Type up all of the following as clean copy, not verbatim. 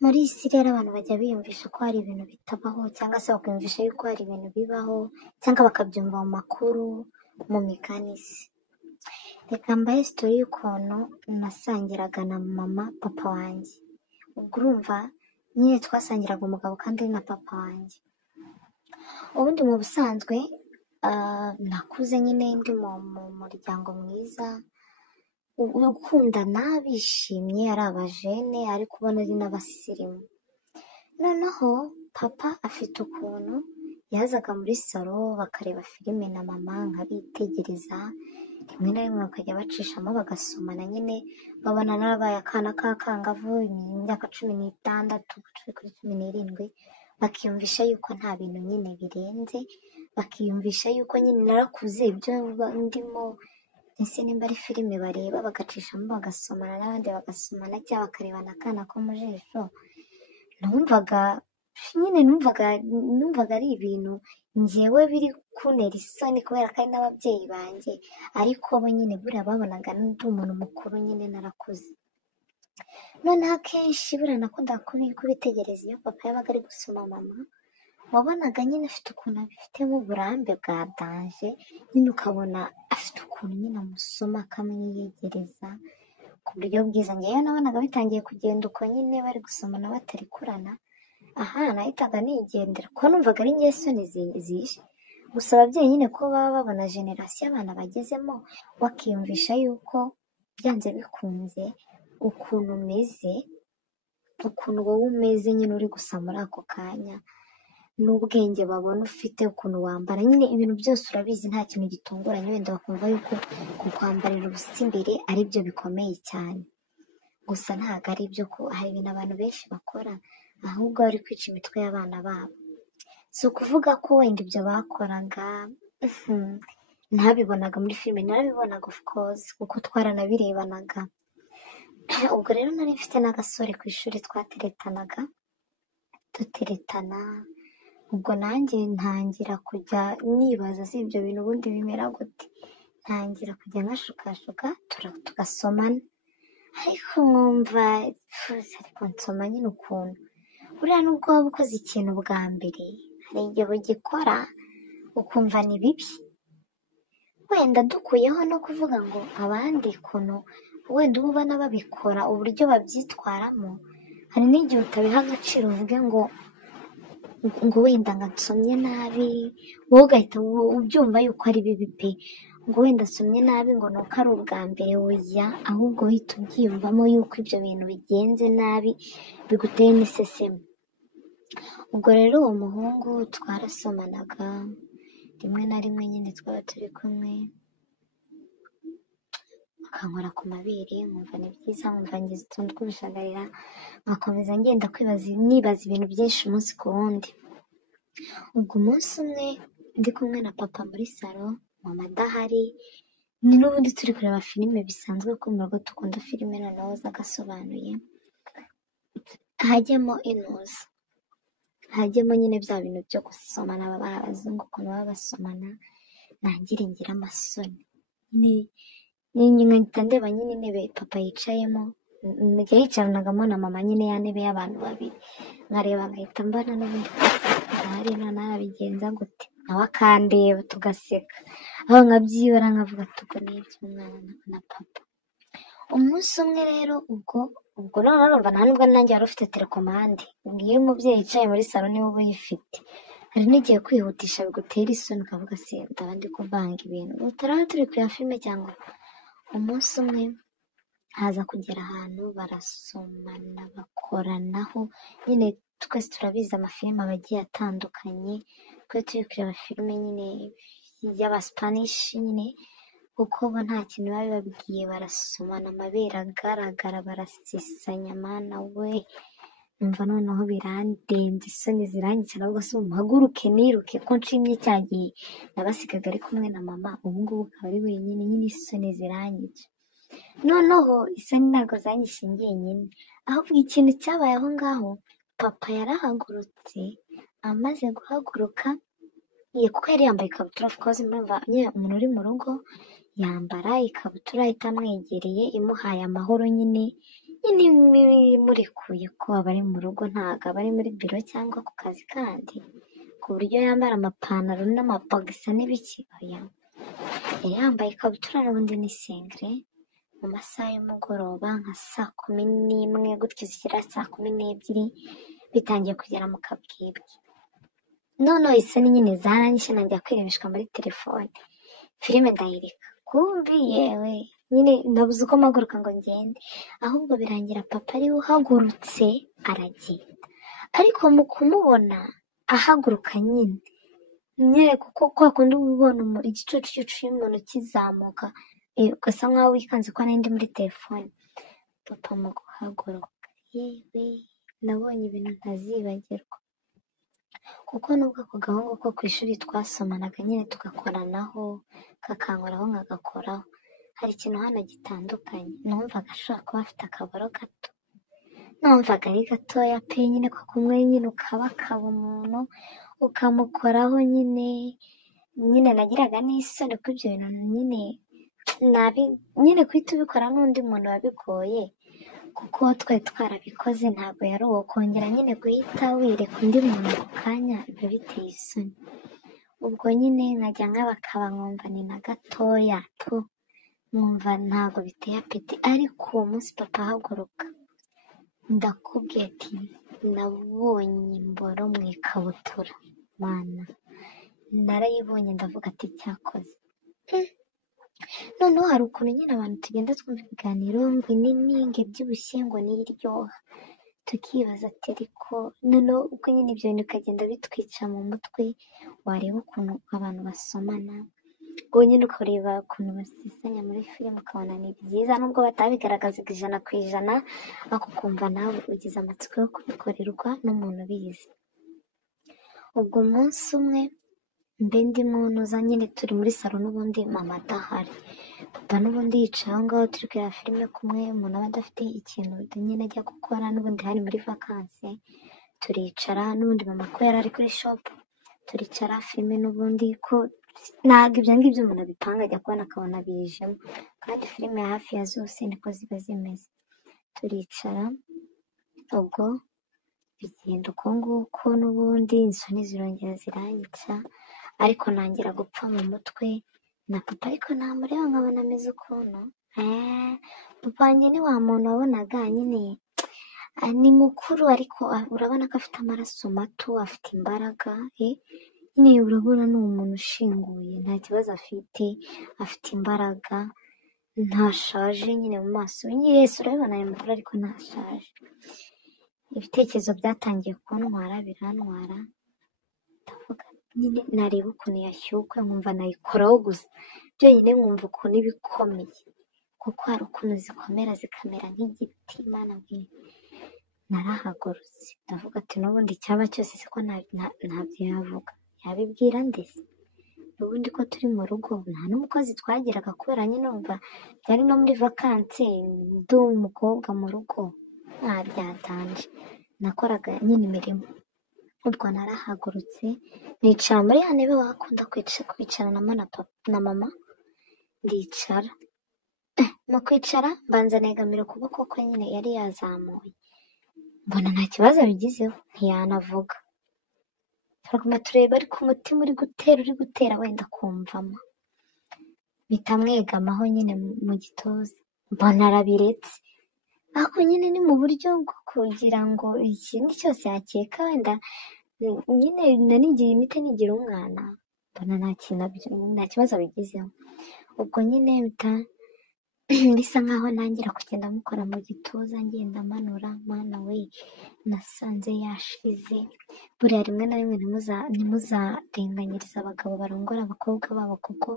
muri iyi si rero abantu bajya biyumvisha ko hari ibintu bitabaho cyangwa se bakiyumvisha yuko hari ibintu bibaho cyangwa bakabyumva mu makuru, mu migani se. Reka mbahe sitori y'ukuntu nasangiraga na mama papa wanjye. Ubwo urumva nyine twasangiraga umugabo kandi ari na papa wanjye. Ubundi mu busanzwe nakuze nyine ndi mu muryango mwiza ukundana bishimye ari abajene ariko ubona ari n'abasirimu. Noneho papa afite ukuntu yazaga muri salo bakareba filime na mama nkabitegereza, rimwe na rimwe bakajya bacishamo bagasomana nyine babona narabaye akana k'akangavu imyaka 16 turi kuri 17, bakiyumvisha yuko nta bintu nyine birenze, bakiyumvisha yuko nyine narakuze ibyo ndimo. Ese nimba ari filime bareba bagacishamo bagasomana n'abandi bagasomana cyangwa bakarebana akana ko mu jisho, numvaga ari ibintu njyewe biri kuntera isoni kubera ko ari n'ababyeyi banjye, ariko bo nyine buriya babonaga ndi umuntu mukuru nyine narakuze. Noneho akenshi buriya nakundaga kubitegereza iyo papa yabaga ari gusoma mama, wabonaga nyine afite ukuntu abifitemo uburambe bwa danje, nyine ukabona afite ukuntu nyine amusoma akamwiyegereza ku buryo bwiza. Njyewe nabonaga bitangiye kugenda uko nyine bari gusomana batari kurana, nahitaga nigendera kuko numvaga ari njye soni zishe. Gusa ababyeyi nyine ko baba babona generasiyo abana bagezemo, bakiyumvisha yuko byanze bikunze ukuntu umeze, ukuntu wowe umeze nyine uri gusa muri ako kanya, n'ubwenge babona ufite, ukuntu wambara nyine ibintu byose urabizi nta kintu gitunguranye, wenda bakumva yuko kukwambarira ubusa imbere ari byo bikomeye cyane. Gusa ntabwo ari byo, ko hari ibintu abantu benshi bakora ahubwo bari kwica imitwe y'abana babo. Si ukuvuga ko wenda ibyo bakoraga ntabibonaga muri filime, narabibonaga of course kuko twaranabirebanaga. Ubwo rero nari mfite n'agasore ku ishuri twateretanaga, duteretana. Ubwo nanjye ntangira kujya nibaza si ibyo bintu ubundi bimera gute, ntangira kujya nkashukashuka tugasomana, ariko nkumva ariko nsoma nyine ukuntu buriya nubwo waba ukoze ikintu bwa mbere hari igihe ugikora ukumva ni bibi. Wenda dukuyeho no kuvuga ngo abandi ukuntu wenda uba ubona babikora uburyo babyitwaramo, hari n'igihe utabiha agaciro uvuge ngo wenda nsomye nabi, wowe ugahita ubyumva yuko ari bibi pe, ngo wenda nsomye nabi ngo nuko ari ubwa mbere. Oya, ahubwo uhita ubyiyumvamo yuko ibyo bintu bigenze nabi biguteye n'iseseme. Ubwo rero uwo muhungu twarasomanaga, rimwe na rimwe nyine twaba turi kumwe akankora ku mabere nkumva ni byiza, nkumva ngize utuntu tw'ibishagarira, nkakomeza ngenda nibaza ibintu byinshi umunsi ku wundi. Ubwo umunsi umwe ndi kumwe na papa muri salo, mama adahari, ni n'ubundi turi kureba filime bisanzwe ko mu rugo dukunda filime, noneho zagasobanuye hajyemo nyine bya bintu byo gusomana, baba abazungu ukuntu baba basomana, nangire ngira amasoni nkahita ndeba nyine intebe papa yicayemo, yicaranagamo na mama, nyine ya ntebe y'abantu babiri, nkareba nkahita mbona n'ubundi ahari none arabigenza gute, nawe akandeba tugaseka, aho nkabyibara nkavuga tuko n'iby'umwana na papa. Umunsi umwe rero ubwo none urumva nta nubwo nanjye wari ufite telekomande, ubwo iyo umubyeyi yicaye muri salo niwe uba uyifite, hari n'igihe kwihutisha bigutera isoni ukavuga se ndaba ndi kuvanga ibintu, utaraba turi kureba filime cyangwa. Umunsi umwe haza kugera ahantu barasomana bakoranaho, nyine twese turabizi amafilime aba agiye atandukanye, twe turi kureba filime nyine y'abasipanishi nyine, kuko bo nta kintu biba bibabwiye, barasomana amabere agaragara, barasisanya, mana we numva noneho birandenze, isoni ziranyica, nabwo se umuhaguruke niruke ko nshimye cya gihe nabasigaga ari kumwe na mama, ubu ngubu akaba ari wenyine, nyine isoni ziranyica. Noneho isoni ntabwo zanyishingiye nyine, ahubwo ikintu cyabaye aho ngaho, papa yarahagurutse, amaze guhaguruka kuko yari yambaye ikabutura, of course murumva umuntu uri mu rugo yambara ikabutura itamwegereye, imuhaye amahoro nyine nyine murekuye ko aba ari mu rugo ntabwo aba ari muri biro cyangwa ku kazi kandi ku buryo yambara amapantaro n'amabogisi n'ibiki oya yari yambaye ikabutura n'ubundi n'isengere mu masaha y'umugoroba nka saa 11 gutyo zigera saa 12 bitangiye kugera mu kabwibwi noneho isoni nyine zaranyishe najya kwirebeshwa muri telefone filime ndayireka kumbi yewe nyine nabuze uko mpaguruka ngo ngende ahubwo birangira papa ariwe uhagurutse aragenda ariko mu kumubona ahaguruka nyine kuko kwa kundi ubona igicucu cy'umuntu kizamuka ugasa nkaho wikanze ko n'indi muri telefone papa mu guhaguruka yewe nabonye ibintu ntazibagirwa kuko nubwo ako gahungu ko ku ishuri twasomanaga nyine tugakoranaho kakankoraho nkagakoraho hari ikintu hano gitandukanye numvaga ashobora kuba afite akabaro gato numvaga ari gatoya pe nyine ko kumwe nyine ukabakaba umuntu ukamukoraho nyine nagiraga n'isoni ko ibyo bintu nyine kuhita ubikora n'undi muntu wabigoye kuko twari twarabikoze ntabwo yari uwo kongera nyine guhita wireka undi muntu ako kanya biba biteye isoni ubwo nyine nkajya nk'abakaba nkumva ni na gatoya tu nkumva ntabwo biteye apeti ariko uwo munsi papa ahaguruka ndakubwiye ati nabonye imboro mu ikabutura mana narayibonye ndavuga ati cyakoze noneho hari ukuntu nyine abantu tugenda twumva ibiganiro ngo inini ngo ibyibushye ngo niryoha tukibaza ati ariko noneho uko nyine ibyo bintu bikagenda bitwica mu mutwe wareba ukuntu abantu basomana ngo nyine ukareba ukuntu basisanya muri filime ukabona ni byiza nubwo batabigaragazaga 100% ariko ukumva nawe ugize amatsiko yo kubikorerwa n'umuntu ubizi ubwo umunsi umwe mbe ndi munoza nyine turi muri salo n'ubundi mama adahari papa n'ubundi yicaye aho ngaho turi kureba filime kumwe umuntu aba adafite ikintu nyine ajya gukora n'ubundi hari muri vakansi turicara n'ubundi mama ko yari ari kuri shop turicara filime n'ubundi ko ntabwo ibyo ngibyo umuntu abipanga ajya kubona akabona bijemo kandi filime hafi ya zose niko ziba zimeze turicara ubwo bigenda uko nguko n'ubundi isoni zirongera ziranyica ariko nangira gupfa mu mutwe na papa ariko namureba nkabona ameze ukuntu papa wanjye ni wa muntu wabonaga nyine ni mukuru ariko urabona ko afite amaraso mato afite imbaraga nyine urabona ni umuntu ushinguye nta kibazo afite imbaraga ntashaje nyine mu maso Yesu urabibona ari mukuru ariko ntashaje ibitekerezo byatangiye kuntwara birantwara ndavuga nyine nareba ukuntu yashyukwe nkumva nayikoraho gusa byonyine nkumva ukuntu ibikomeye kuko hari ukuntu zikomera zikamera nk'igiti mana mwe narahagurutse ndavuga ati n'ubundi cyaba cyose siko ntabyo yavuga yabibwira ndetse n'ubundi ko turi mu rugo nta n'umukozi twagiraga kubera nyine numva byari no muri vakansi ndi umukobwa mu rugo byatanje nakoraga nyine imirimo ubwo narahagurutse nicara muri ya ntebe wakunda kwicarana na mama ndicara mu kwicara mbanza negamira ukuboko kwe nyine yari yazamuye mbona nta kibazo bigizeho ntiyanavuga turaguma tureba ariko umutima uri gutera wenda kumvamo bitamwegamaho nyine mu gituza mbona arabiretse ariko nyine ni mu buryo bwo kugira ngo ikindi cyose yakeka wenda nyine nanigiye imiti nigira umwana mbona nta kibazo bigizeho ubwo nyine bisa nkaho nangira kugenda mukora mu gituza ngenda manura mana we nasanze yashize buriya rimwe na rimwe ntimuzarenganyirize abagabo barongora abakobwa babo kuko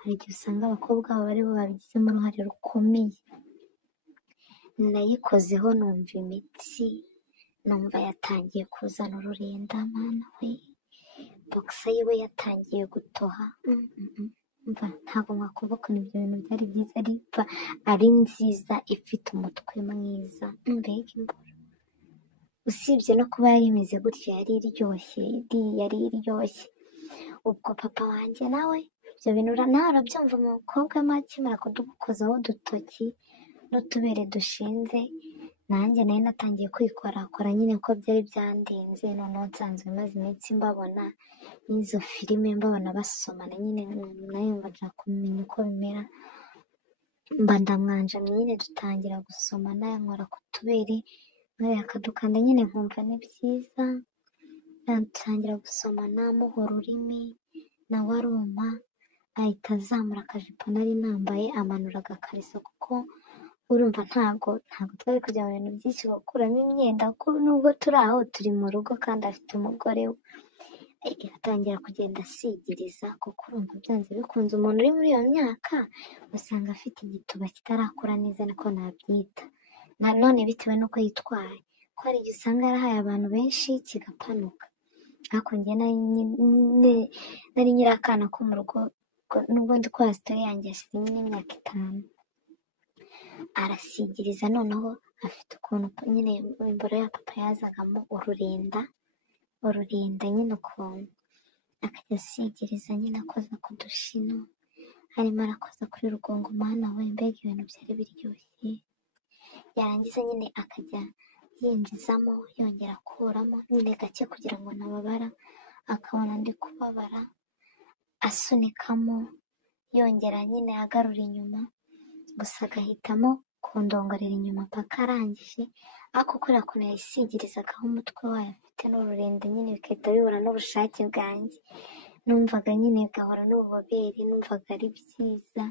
hari igihe usanga abakobwa babo aribo babigizemo uruhare rukomeye nayikozeho numva imitsi numva yatangiye kuzana ururinda mana we bogisa yiwe yatangiye gutoha mva ntabwo mwakumva ukuntu ibyo bintu byari byiza ari nziza ifite umutwe mwiza mbega imboro usibye no kuba yari imeze gutya yari iryoshye ubwo papa wanjye nawe ibyo bintu nawe urabyumva umukobwa akimara kudukozaho udutoki n'utubere dushinze nanjye nayo natangiye kwikorakora nyine ko byari byandinze, noneho nsanzwe maze iminsi mbabona n'izo filime mbabona basomana nyine, nayo mba nshaka kumenya uko bimera, mba ndamwanjamye nyine dutangira gusomana, yankora ku tubere nawe akadukanda nyine nkumva ni byiza, dutangira gusomana muha ururimi, nawe aruma, ahita azamura akajipo nari nambaye amanura agakariso, kuko urumva ntabwo twari kujya mu bintu byinshi gukuramo imyenda, kuko nubwo turi aho turi mu rugo kandi afite umugore we, atangira kugenda asigiriza, kuko urumva byanze bikunze umuntu uri muri iyo myaka usanga afite igituba kitarakura neza, niko nabyita, nanone bitewe n'uko yitwaye, ko hari igihe usanga yarahaye abantu benshi kigapanuka, ariko njye nari nyiri akana ko mu rugo, nubwo ndi kwa sitori yanjye yashize nyine imyaka 5, arasigiriza, noneho afite ukuntu nyine imboro ya papa yazagamo ururinda nyine ukuntu, akajya asigiriza nyine akoza ku dushino, arimo arakoza kuri rugongo, mana we, mbega ibintu byari biryoshye, yarangiza nyine akajya yinjizamo yongera akuramo nyine gake kugira ngo ntababara, akabona ndi kubabara, asunikamo yongera nyine agarura inyuma, gusa agahitamo kundongorera inyuma paka arangije, ariko kuriya kuntu yayisigirizaho umutwe wayo afite n'ururinda nyine bigahita bihura n'ubushake bwanjye, numvaga nyine bigahura n'ububobere, numvaga ari byiza.